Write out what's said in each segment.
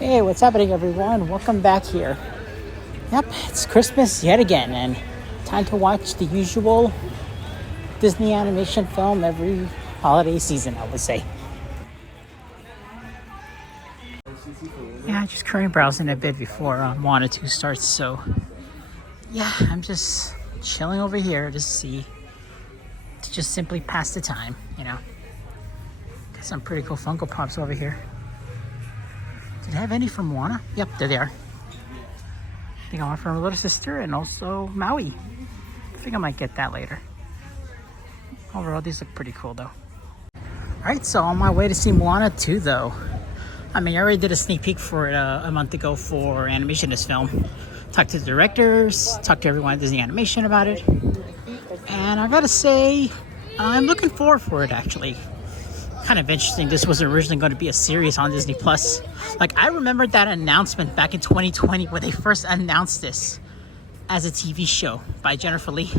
Hey, what's happening, everyone? Welcome back here. Yep, it's Christmas yet again, and time to watch the usual Disney animation film every holiday season, I would say. Yeah, just currently browsing a bit before Moana 2 starts, so yeah, I'm just chilling over here to just simply pass the time, Got some pretty cool Funko Pops over here. Did I have any from Moana? Yep, there they are. I think I want from her little sister and also Maui. I think I might get that later. Overall, these look pretty cool though. Alright, so on my way to see Moana 2 though. I already did a sneak peek for it a month ago for Animationist Film. Talked to the directors, talked to everyone at Disney Animation about it. And I gotta say, I'm looking forward for it actually. Kind of interesting, this was originally going to be a series on Disney Plus. Like, I remember that announcement back in 2020 where they first announced this as a TV show by Jennifer Lee.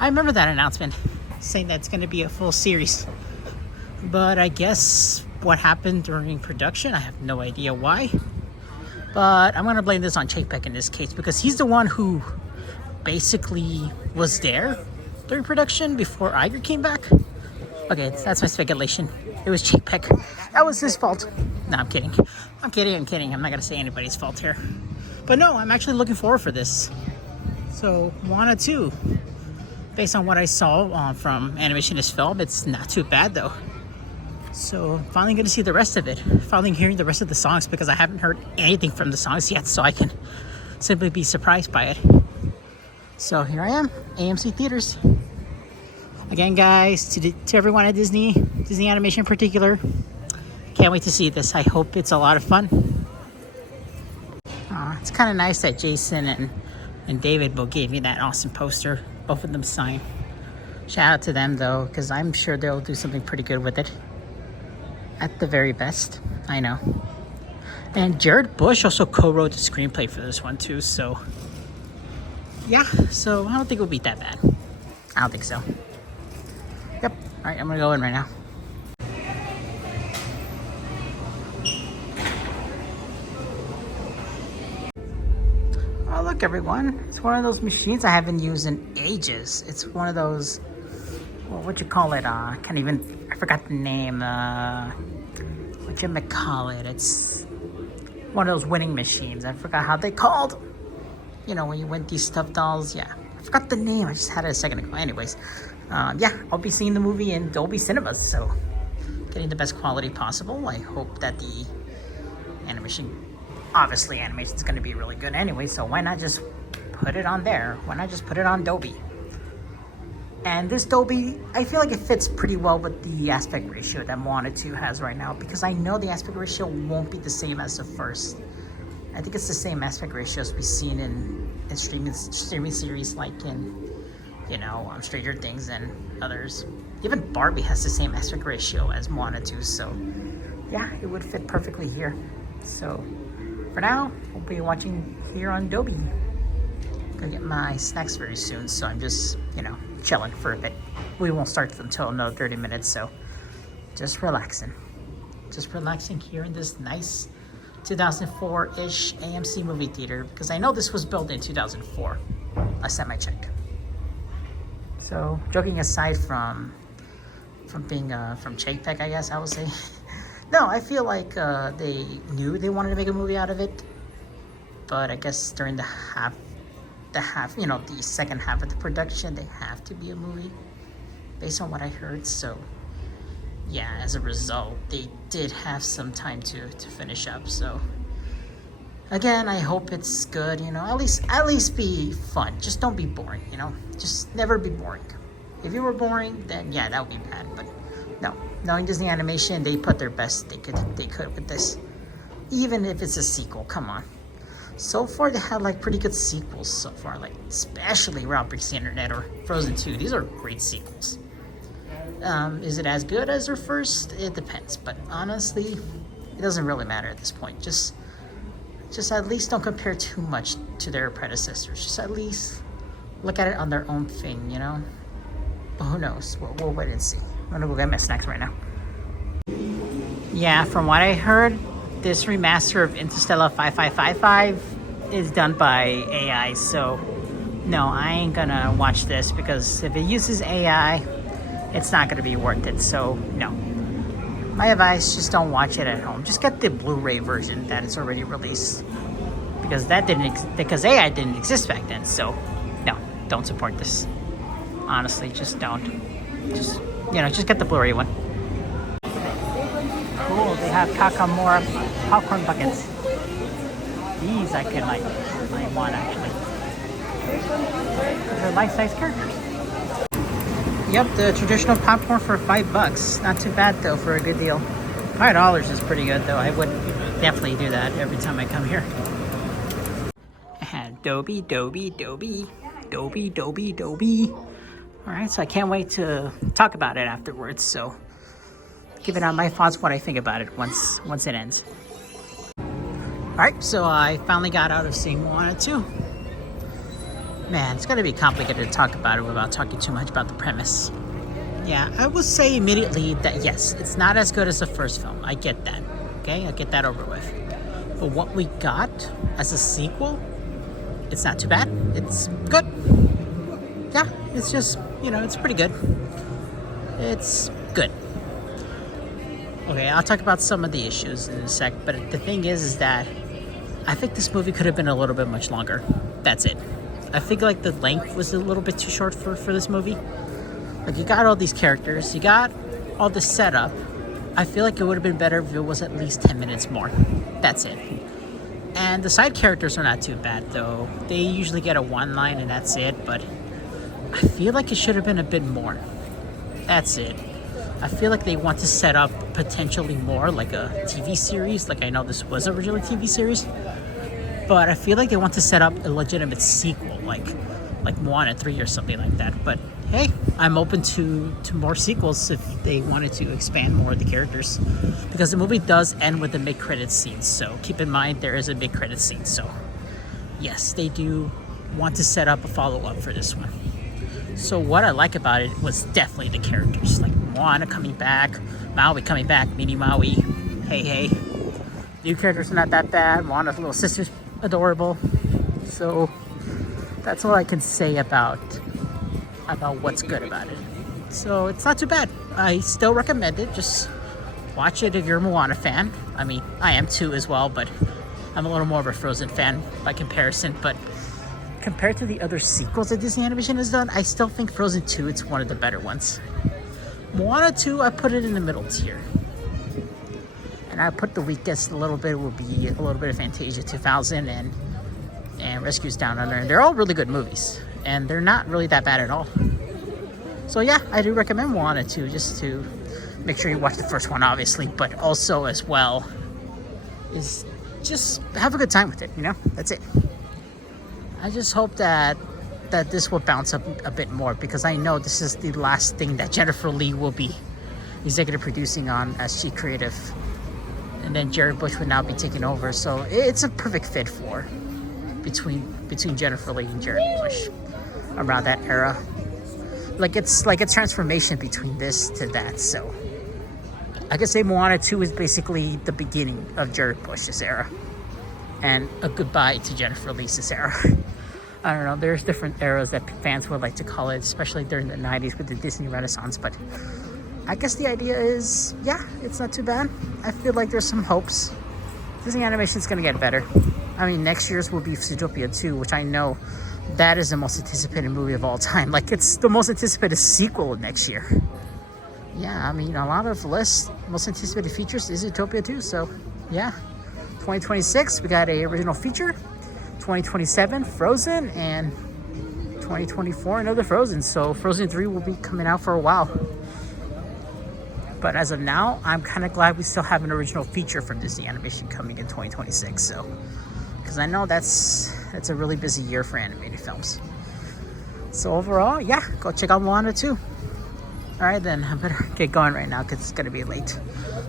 I remember that announcement saying that it's going to be a full series. But I guess what happened during production, I have no idea why. But I'm going to blame this on Chapek in this case because he's the one who basically was there during production before Iger came back. Okay, that's my speculation. It was Chapek. That was his fault. No, I'm kidding. I'm kidding. I'm not going to say anybody's fault here. But no, I'm actually looking forward for this. So, Moana 2. Based on what I saw from Animationist Film, it's not too bad though. So, finally going to see the rest of it. Finally hearing the rest of the songs because I haven't heard anything from the songs yet, so I can simply be surprised by it. So, here I am, AMC Theaters. Again, guys, to everyone at Disney Animation in particular, can't wait to see this. I hope it's a lot of fun. It's kind of nice that Jason and David both gave me that awesome poster. Both of them signed. Shout out to them, though, because I'm sure they'll do something pretty good with it. At the very best, I know. And Jared Bush also co-wrote the screenplay for this one, too, so... yeah, so I don't think it'll be that bad. I don't think so. Yep. Alright, I'm gonna go in right now. Oh, look, everyone. It's one of those machines I haven't used in ages. It's one of those... well, what you call it? I forgot the name. What you call it? It's one of those winning machines. I forgot how they called. You know, when you win these stuffed dolls. Yeah. I forgot the name. I just had it a second ago. Anyways. Yeah, I'll be seeing the movie in Dolby Cinemas, so getting the best quality possible. I hope that the animation is going to be really good anyway, so why not just put it on there? Why not just put it on Dolby? And this Dolby, I feel like it fits pretty well with the aspect ratio that Moana 2 has right now, because I know the aspect ratio won't be the same as the first. I think it's the same aspect ratio as we've seen in streaming series like in Stranger Things and others. Even Barbie has the same aspect ratio as Moana 2, so yeah, it would fit perfectly here. So for now, we'll be watching here on Dolby. Gonna get my snacks very soon, so I'm just, chilling for a bit. We won't start until another 30 minutes, so just relaxing. Just relaxing here in this nice 2004-ish AMC movie theater, because I know this was built in 2004. Last time I checked. So, joking aside from being from Chapek, I guess I would say. No, I feel like they knew they wanted to make a movie out of it, but I guess during the second half of the production, they have to be a movie, based on what I heard. So, yeah, as a result, they did have some time to finish up. So, again, I hope it's good. At least be fun. Just don't be boring. Just never be boring. If you were boring, then yeah, that would be bad. But no, knowing Disney Animation, they put their best they could with this. Even if it's a sequel, come on. So far, they had pretty good sequels so far. Especially Ralph Breaks the Internet or Frozen 2. These are great sequels. Is it as good as their first? It depends. But honestly, it doesn't really matter at this point. Just at least don't compare too much to their predecessors. Just at least look at it on their own thing, But who knows? We'll wait and see. I'm gonna go get my snacks right now. Yeah, from what I heard, this remaster of Interstellar 5555 is done by AI, so no, I ain't gonna watch this because if it uses AI, it's not gonna be worth it. So no, my advice: just don't watch it at home. Just get the Blu-ray version that is already released because because AI didn't exist back then. So no, don't support this. Honestly, just don't. Just just get the Blu-ray one. Cool, they have Kakamora popcorn buckets. These I could like want actually. They're life-size characters. Yep, the traditional popcorn for $5. Not too bad though for a good deal. $5 is pretty good though. I would definitely do that every time I come here. And Dobie. Alright, so I can't wait to talk about it afterwards, so giving out my thoughts, what I think about it once it ends. Alright, so I finally got out of seeing Moana 2. Man, it's gonna be complicated to talk about it without talking too much about the premise. Yeah, I will say immediately that yes, it's not as good as the first film. I get that, okay? I get that over with. But what we got as a sequel, it's not too bad. It's good. Yeah, it's just, it's pretty good. It's good. Okay, I'll talk about some of the issues in a sec, but the thing is that I think this movie could have been a little bit much longer. That's it. I think like the length was a little bit too short for this movie. Like you got all these characters, you got all the setup. I feel like it would have been better if it was at least 10 minutes more. That's it. And the side characters are not too bad though. They usually get a one line and that's it, but I feel like it should have been a bit more. That's it. I feel like they want to set up potentially more like a TV series. Like I know this was originally a TV series, but I feel like they want to set up a legitimate sequel, like Moana 3 or something like that. But hey, I'm open to more sequels if they wanted to expand more of the characters, because the movie does end with the mid-credits scene. So keep in mind there is a mid-credits scene. So yes, they do want to set up a follow-up for this one. So what I like about it was definitely the characters, like Moana coming back, Maui coming back, Mini Maui, hey. New characters are not that bad. Moana's little sister's adorable. So that's all I can say about what's good about it. So it's not too bad. I still recommend it. Just watch it if you're a Moana fan. I mean, I am too as well, but I'm a little more of a Frozen fan by comparison. But compared to the other sequels that Disney Animation has done, I still think Frozen 2 it's one of the better ones. Moana 2, I put it in the middle tier. And I put the weakest a little bit would be a little bit of Fantasia 2000 and Rescues Down Under. And they're all really good movies. And they're not really that bad at all. So yeah, I do recommend Moana 2, just to make sure you watch the first one, obviously. But also as well, is just have a good time with it, That's it. I just hope that this will bounce up a bit more, because I know this is the last thing that Jennifer Lee will be executive producing on as chief creative. And then Jared Bush would now be taking over. So it's a perfect fit for between Jennifer Lee and Jared Bush around that era. Like it's like a transformation between this to that. So I could say Moana 2 is basically the beginning of Jared Bush's era and a goodbye to Jennifer Lee's era. I don't know, there's different eras that fans would like to call it, especially during the 90s with the Disney Renaissance, but I guess the idea is, yeah, it's not too bad. I feel like there's some hopes. Disney Animation's gonna get better. I mean, next year's will be Zootopia 2, which I know that is the most anticipated movie of all time. Like, it's the most anticipated sequel of next year. Yeah, I mean, a lot of lists, most anticipated features is Zootopia 2, so yeah. 2026, we got a original feature. 2027, Frozen, and 2024, another Frozen. So Frozen 3 will be coming out for a while. But as of now, I'm kind of glad we still have an original feature from Disney Animation coming in 2026. So, because I know that's a really busy year for animated films. So overall, yeah, go check out Moana 2. All right, then I better get going right now because it's gonna be late.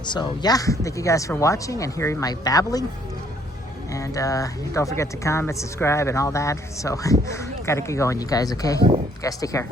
So yeah, thank you guys for watching and hearing my babbling. And don't forget to comment, subscribe, and all that. So gotta get going, you guys. Okay, you guys take care.